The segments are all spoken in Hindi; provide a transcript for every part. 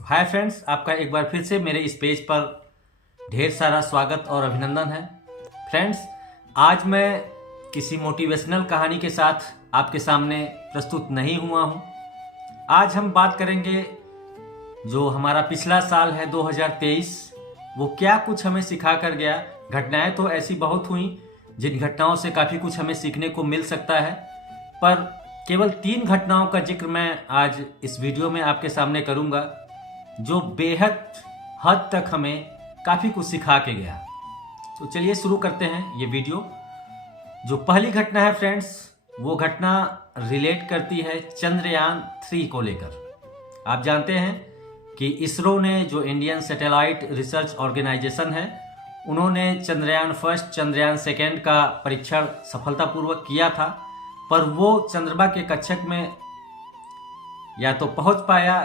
तो हाय फ्रेंड्स, आपका एक बार फिर से मेरे इस पेज पर ढेर सारा स्वागत और अभिनंदन है। फ्रेंड्स, आज मैं किसी मोटिवेशनल कहानी के साथ आपके सामने प्रस्तुत नहीं हुआ हूँ। आज हम बात करेंगे जो हमारा पिछला साल है 2023, वो क्या कुछ हमें सिखा कर गया। घटनाएं तो ऐसी बहुत हुई जिन घटनाओं से काफ़ी कुछ हमें सीखने को मिल सकता है, पर केवल 3 घटनाओं का जिक्र मैं आज इस वीडियो में आपके सामने करूंगा जो बेहद हद तक हमें काफ़ी कुछ सिखा के गया। तो चलिए शुरू करते हैं ये वीडियो। जो पहली घटना है फ्रेंड्स, वो घटना रिलेट करती है चंद्रयान 3 को लेकर। आप जानते हैं कि इसरो ने, जो इंडियन सैटेलाइट रिसर्च ऑर्गेनाइजेशन है, उन्होंने चंद्रयान फर्स्ट, चंद्रयान सेकेंड का परीक्षण सफलतापूर्वक किया था, पर वो चंद्रमा के कक्षक में या तो पहुंच पाया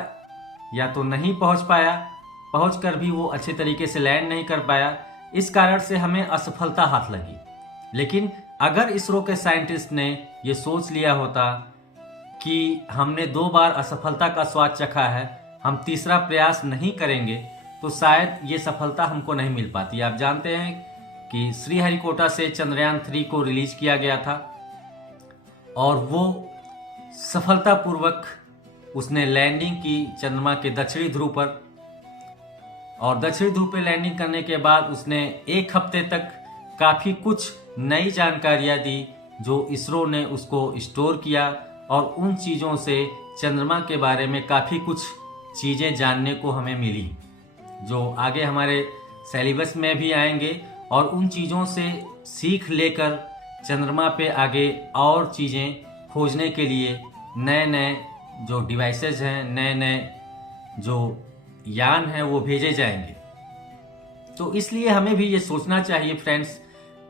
या तो नहीं पहुंच पाया। पहुंचकर भी वो अच्छे तरीके से लैंड नहीं कर पाया। इस कारण से हमें असफलता हाथ लगी। लेकिन अगर इसरो के साइंटिस्ट ने ये सोच लिया होता कि हमने 2 बार असफलता का स्वाद चखा है, हम तीसरा प्रयास नहीं करेंगे, तो शायद ये सफलता हमको नहीं मिल पाती। आप जानते हैं कि श्रीहरिकोटा से चंद्रयान 3 को रिलीज किया गया था और वो सफलतापूर्वक उसने लैंडिंग की चंद्रमा के दक्षिणी ध्रुव पर। और दक्षिणी ध्रुव पे लैंडिंग करने के बाद उसने 1 हफ्ते तक काफ़ी कुछ नई जानकारियां दी जो इसरो ने उसको स्टोर किया, और उन चीज़ों से चंद्रमा के बारे में काफ़ी कुछ चीज़ें जानने को हमें मिली जो आगे हमारे सिलेबस में भी आएंगे। और उन चीज़ों से सीख लेकर चंद्रमा पे आगे और चीज़ें खोजने के लिए नए नए जो डिवाइसेज हैं, नए नए जो यान हैं, वो भेजे जाएंगे। तो इसलिए हमें भी ये सोचना चाहिए फ्रेंड्स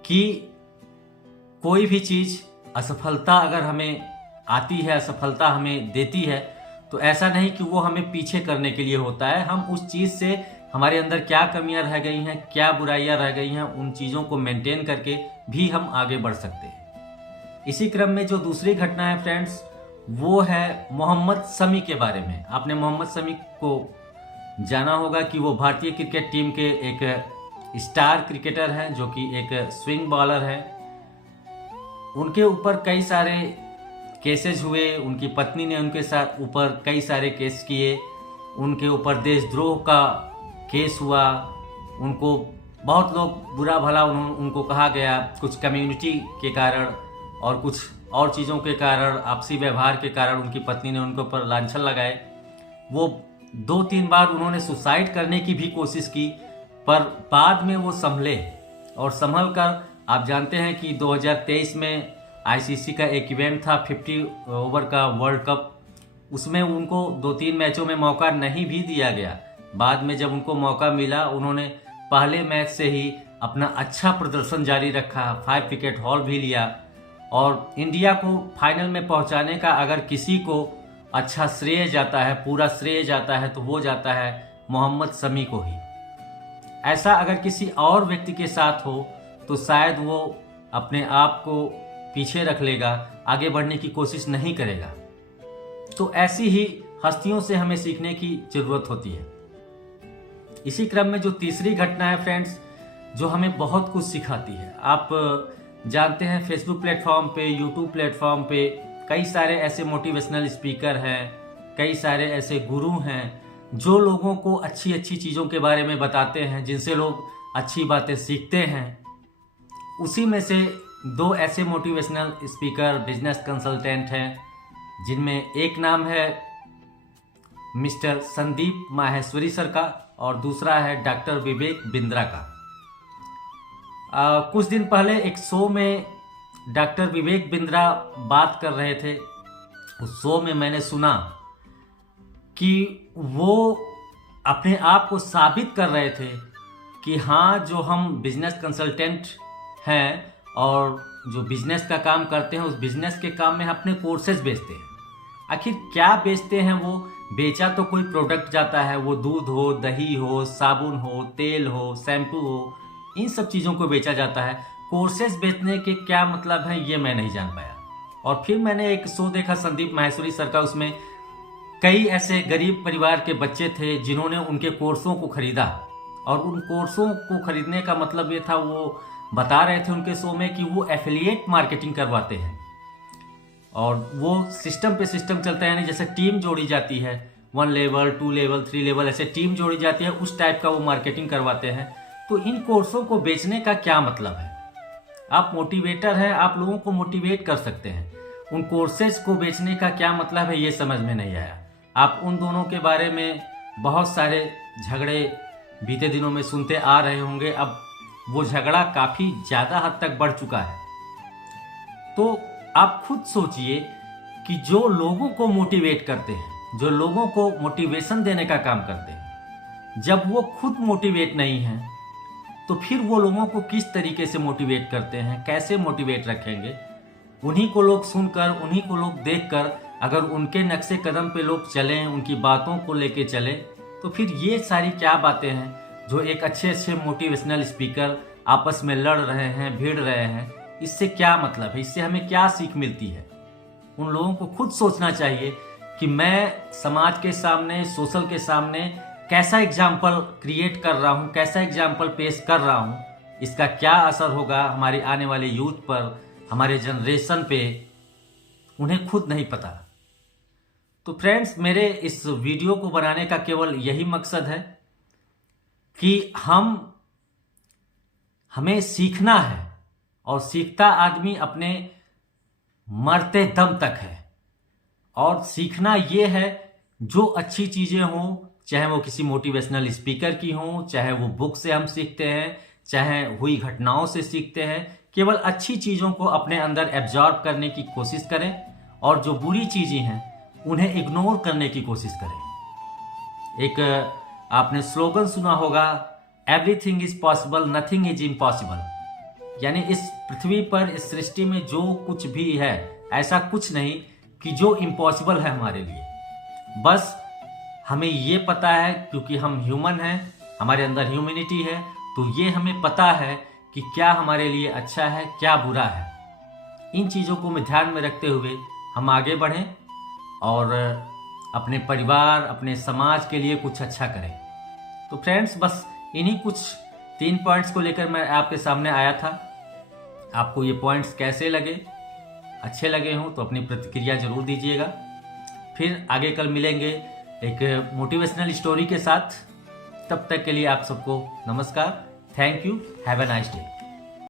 कि कोई भी चीज़, असफलता अगर हमें आती है, असफलता हमें देती है, तो ऐसा नहीं कि वो हमें पीछे करने के लिए होता है। हम उस चीज़ से हमारे अंदर क्या कमियां रह गई हैं, क्या बुराइयां रह गई हैं, उन चीज़ों को मेंटेन करके भी हम आगे बढ़ सकते हैं। इसी क्रम में जो दूसरी घटना है फ्रेंड्स, वो है मोहम्मद शमी के बारे में। आपने मोहम्मद शमी को जाना होगा कि वो भारतीय क्रिकेट टीम के एक स्टार क्रिकेटर हैं, जो कि एक स्विंग बॉलर हैं। उनके ऊपर कई सारे केसेस हुए, उनकी पत्नी ने उनके साथ ऊपर कई सारे केस किए, उनके ऊपर देशद्रोह का केस हुआ। उनको बहुत लोग बुरा भला उनको कहा गया, कुछ कम्युनिटी के कारण और कुछ और चीज़ों के कारण, आपसी व्यवहार के कारण उनकी पत्नी ने उनके ऊपर लांछन लगाए। वो 2-3 बार उन्होंने सुसाइड करने की भी कोशिश की, पर बाद में वो संभले और संभल कर, आप जानते हैं कि 2023 में आईसीसी का एक इवेंट था 50 ओवर का वर्ल्ड कप। उसमें उनको 2-3 मैचों में मौका नहीं भी दिया गया। बाद में जब उनको मौका मिला, उन्होंने पहले मैच से ही अपना अच्छा प्रदर्शन जारी रखा, 5 विकेट हॉल भी लिया। और इंडिया को फाइनल में पहुंचाने का अगर किसी को अच्छा श्रेय जाता है, पूरा श्रेय जाता है, तो वो जाता है मोहम्मद शमी को ही। ऐसा अगर किसी और व्यक्ति के साथ हो तो शायद वो अपने आप को पीछे रख लेगा, आगे बढ़ने की कोशिश नहीं करेगा। तो ऐसी ही हस्तियों से हमें सीखने की जरूरत होती है। इसी क्रम में जो तीसरी घटना है फ्रेंड्स, जो हमें बहुत कुछ सिखाती है। आप जानते हैं फेसबुक प्लेटफॉर्म पे, यूट्यूब प्लेटफॉर्म पे कई सारे ऐसे मोटिवेशनल स्पीकर हैं, कई सारे ऐसे गुरु हैं जो लोगों को अच्छी अच्छी चीज़ों के बारे में बताते हैं, जिनसे लोग अच्छी बातें सीखते हैं। उसी में से 2 ऐसे मोटिवेशनल स्पीकर, बिजनेस कंसल्टेंट हैं, जिनमें एक नाम है मिस्टर संदीप माहेश्वरी सर का और दूसरा है डॉक्टर विवेक बिंद्रा का। कुछ दिन पहले एक शो में डॉक्टर विवेक बिंद्रा बात कर रहे थे। उस शो में मैंने सुना कि वो अपने आप को साबित कर रहे थे कि हाँ, जो हम बिजनेस कंसल्टेंट हैं और जो बिजनेस का काम करते हैं, उस बिजनेस के काम में अपने कोर्सेज बेचते हैं। आखिर क्या बेचते हैं? वो बेचा तो कोई प्रोडक्ट जाता है, वो दूध हो, दही हो, साबुन हो, तेल हो, शैम्पू हो, इन सब चीज़ों को बेचा जाता है। कोर्सेज बेचने के क्या मतलब है, ये मैं नहीं जान पाया। और फिर मैंने एक शो देखा संदीप माहेश्वरी सर का, उसमें कई ऐसे गरीब परिवार के बच्चे थे जिन्होंने उनके कोर्सों को खरीदा, और उन कोर्सों को खरीदने का मतलब ये था, वो बता रहे थे उनके शो में कि वो एफिलिएट मार्केटिंग करवाते हैं, और वो सिस्टम पे सिस्टम चलता है, यानी जैसे टीम जोड़ी जाती है 1 लेवल 2 लेवल 3 लेवल ऐसे टीम जोड़ी जाती है, उस टाइप का वो मार्केटिंग करवाते हैं। तो इन कोर्सों को बेचने का क्या मतलब है? आप मोटिवेटर हैं, आप लोगों को मोटिवेट कर सकते हैं, उन कोर्सेज को बेचने का क्या मतलब है ये समझ में नहीं आया। आप उन दोनों के बारे में बहुत सारे झगड़े बीते दिनों में सुनते आ रहे होंगे। अब वो झगड़ा काफ़ी ज़्यादा हद तक बढ़ चुका है। तो आप खुद सोचिए कि जो लोगों को मोटिवेट करते हैं, जो लोगों को मोटिवेशन देने का काम करते हैं, जब वो खुद मोटिवेट नहीं हैं तो फिर वो लोगों को किस तरीके से मोटिवेट करते हैं, कैसे मोटिवेट रखेंगे? उन्हीं को लोग सुनकर, उन्हीं को लोग देखकर अगर उनके नक्शे कदम पे लोग चलें, उनकी बातों को लेके चलें, तो फिर ये सारी क्या बातें हैं जो एक अच्छे अच्छे मोटिवेशनल स्पीकर आपस में लड़ रहे हैं, भिड़ रहे हैं, इससे क्या मतलब है? इससे हमें क्या सीख मिलती है? उन लोगों को खुद सोचना चाहिए कि मैं समाज के सामने, सोशल के सामने कैसा एग्जाम्पल क्रिएट कर रहा हूँ, कैसा एग्जाम्पल पेश कर रहा हूँ, इसका क्या असर होगा हमारे आने वाले यूथ पर, हमारे जनरेशन पे, उन्हें खुद नहीं पता। तो फ्रेंड्स, मेरे इस वीडियो को बनाने का केवल यही मकसद है कि हमें सीखना है, और सीखता आदमी अपने मरते दम तक है। और सीखना ये है जो अच्छी चीज़ें हों, चाहे वो किसी मोटिवेशनल स्पीकर की हों, चाहे वो बुक से हम सीखते हैं, चाहे हुई घटनाओं से सीखते हैं, केवल अच्छी चीज़ों को अपने अंदर एब्जॉर्ब करने की कोशिश करें, और जो बुरी चीज़ें हैं उन्हें इग्नोर करने की कोशिश करें। एक आपने स्लोगन सुना होगा, everything is possible, nothing is impossible. यानी इस पृथ्वी पर, इस सृष्टि में जो कुछ भी है, ऐसा कुछ नहीं कि जो इम्पॉसिबल है हमारे लिए। बस हमें ये पता है, क्योंकि हम ह्यूमन हैं, हमारे अंदर ह्यूमैनिटी है, तो ये हमें पता है कि क्या हमारे लिए अच्छा है, क्या बुरा है। इन चीज़ों को ध्यान में रखते हुए हम आगे बढ़ें और अपने परिवार, अपने समाज के लिए कुछ अच्छा करें। तो फ्रेंड्स, बस इन्हीं कुछ 3 पॉइंट्स को लेकर मैं आपके सामने आया था। आपको ये पॉइंट्स कैसे लगे? अच्छे लगे हों तो अपनी प्रतिक्रिया जरूर दीजिएगा। फिर आगे कल मिलेंगे एक मोटिवेशनल स्टोरी के साथ। तब तक के लिए आप सबको नमस्कार। Thank you. Have a nice day.